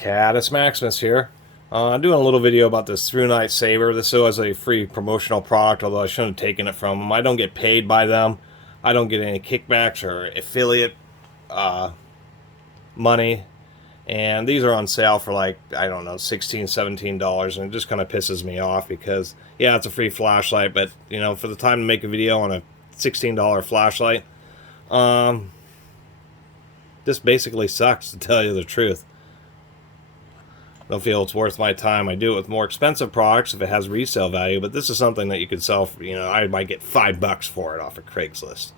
Catus Maximus here. I'm doing a little video about this Thrunite Sabre. This was a free promotional product, although I shouldn't have taken it from them. I don't get paid by them. I don't get any kickbacks or affiliate money. And these are on sale for like, I don't know, $16, $17. And it just kind of pisses me off because, yeah, it's a free flashlight. But, you know, for the time to make a video on a $16 flashlight, this basically sucks, to tell you the truth. Don't feel it's worth my time. I do it with more expensive products if it has resale value, but this is something that you could sell for, you know, I might get $5 for it off of Craigslist.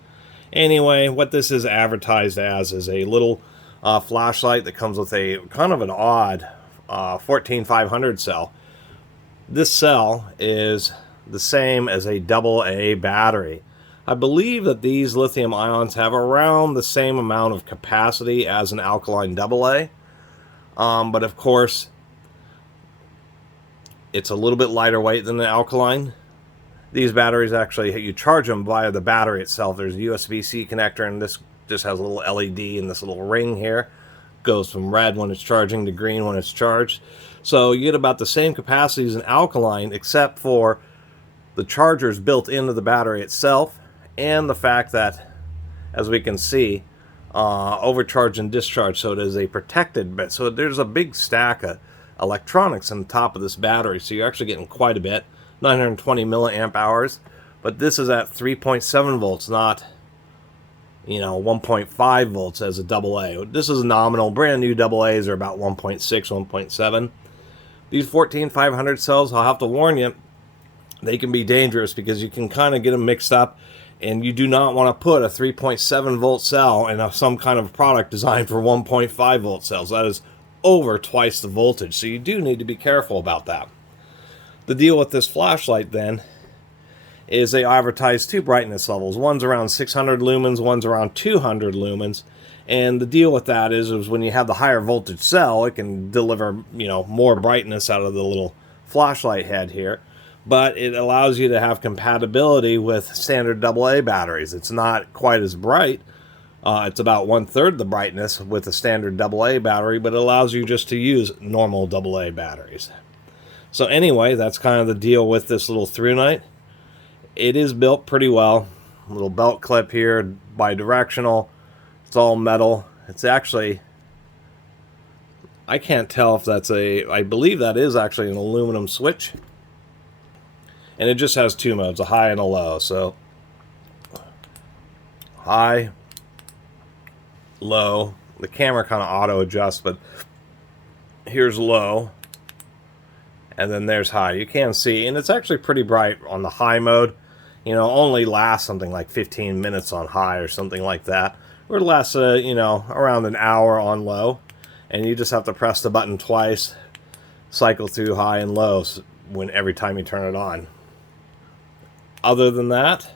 Anyway, what this is advertised as is a little flashlight that comes with a kind of an odd 14500 cell. This cell is the same as a AA battery. I believe that these lithium ions have around the same amount of capacity as an alkaline AA. But of course, it's a little bit lighter weight than the alkaline. These batteries actually, you charge them via the battery itself. There's a USB-C connector, and this just has a little LED and this little ring here. Goes from red when it's charging to green when it's charged. So you get about the same capacity as an alkaline, except for the chargers built into the battery itself, and the fact that, as we can see, overcharge and discharge, so it is a protected bit. So there's a big stack of electronics on the top of this battery, so you're actually getting quite a bit, 920 milliamp hours. But this is at 3.7 volts, not, you know, 1.5 volts as a AA. This is nominal. Brand new AA's are about 1.6, 1.7. These 14500 cells, I'll have to warn you, they can be dangerous because you can kind of get them mixed up. And you do not want to put a 3.7 volt cell in some kind of product designed for 1.5 volt cells. That is over twice the voltage. So you do need to be careful about that. The deal with this flashlight then is they advertise two brightness levels. One's around 600 lumens, one's around 200 lumens. And the deal with that is when you have the higher voltage cell, it can deliver, you know, more brightness out of the little flashlight head here. But it allows you to have compatibility with standard AA batteries. It's not quite as bright. It's about 1/3 the brightness with a standard AA battery, but it allows you just to use normal AA batteries. So anyway, that's kind of the deal with this little Thrunite. It is built pretty well. A little belt clip here, bi-directional. It's all metal. It's actually, I can't tell if that's I believe that is actually an aluminum switch. And it just has two modes, a high and a low. So high, low. The camera kind of auto adjusts, but here's low. And then there's high. You can see, and it's actually pretty bright on the high mode. You know, only lasts something like 15 minutes on high or something like that. Or it lasts, you know, around an hour on low. And you just have to press the button twice, cycle through high and low every time you turn it on. Other than that,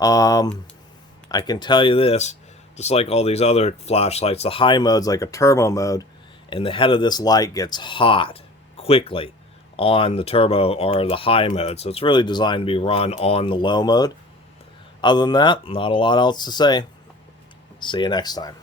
I can tell you this, just like all these other flashlights, the high mode's like a turbo mode, and the head of this light gets hot quickly on the turbo or the high mode. So it's really designed to be run on the low mode. Other than that, not a lot else to say. See you next time.